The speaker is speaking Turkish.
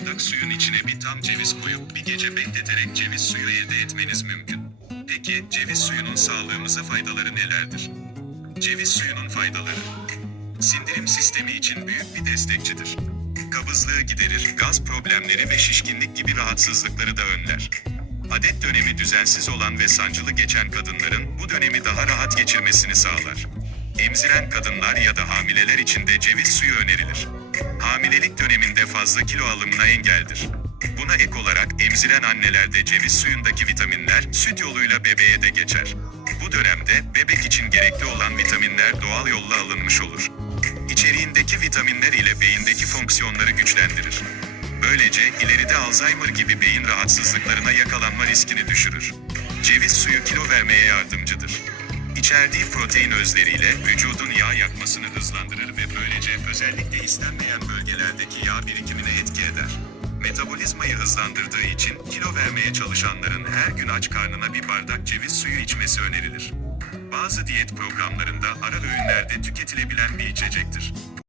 bardak suyun içine bir tam ceviz koyup bir gece bekleterek ceviz suyu elde etmeniz mümkün. Peki ceviz suyunun sağlığımıza faydaları nelerdir? Ceviz suyunun faydaları. Sindirim sistemi için büyük bir destekçidir. Kabızlığı giderir, gaz problemleri ve şişkinlik gibi rahatsızlıkları da önler. Adet dönemi düzensiz olan ve sancılı geçen kadınların bu dönemi daha rahat geçirmesini sağlar. Emziren kadınlar ya da hamileler için de ceviz suyu önerilir. Hamilelik döneminde fazla kilo alımına engeldir. Buna ek olarak emziren annelerde ceviz suyundaki vitaminler süt yoluyla bebeğe de geçer. Bu dönemde bebek için gerekli olan vitaminler doğal yolla alınmış olur. İçeriğindeki vitaminler ile beyindeki fonksiyonları güçlendirir. Böylece ileride Alzheimer gibi beyin rahatsızlıklarına yakalanma riskini düşürür. Ceviz suyu kilo vermeye yardımcıdır. İçerdiği protein özleriyle vücudun yağ yakmasını hızlandırır ve böylece özellikle istenmeyen bölgelerdeki yağ birikimine etki eder. Metabolizmayı hızlandırdığı için kilo vermeye çalışanların her gün aç karnına bir bardak ceviz suyu içmesi önerilir. Bazı diyet programlarında ara öğünlerde tüketilebilen bir içecektir.